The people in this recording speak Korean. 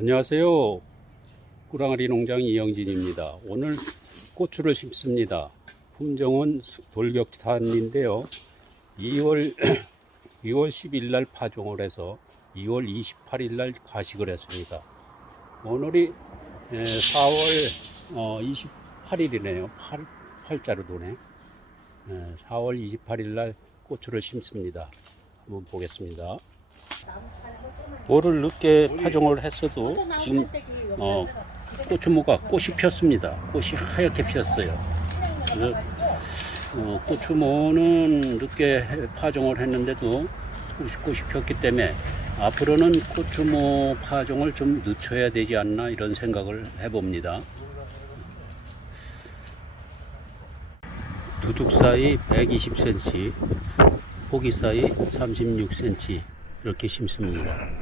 안녕하세요. 꾸랑아리 농장 이영진입니다. 오늘 고추를 심습니다. 품종은 돌격산인데요. 2월 2월 10일 날 파종을 해서 2월 28일 날 과식을 했습니다. 오늘이 4월 28일이네요. 8, 8자로 도네. 4월 28일 날 고추를 심습니다. 한번 보겠습니다. 돌을 늦게 파종을 했어도 지금 어, 고추모가 꽃이 폈습니다. 꽃이 하얗게 피었어요. 그래서 어, 고추모는 늦게 해- 파종을 했는데도 꽃이, 꽃이 폈기 때문에 앞으로는 고추모 파종을 좀 늦춰야 되지 않나 이런 생각을 해봅니다. 두둑 사이 120cm, 포기 사이 36cm 이렇게 심습니다.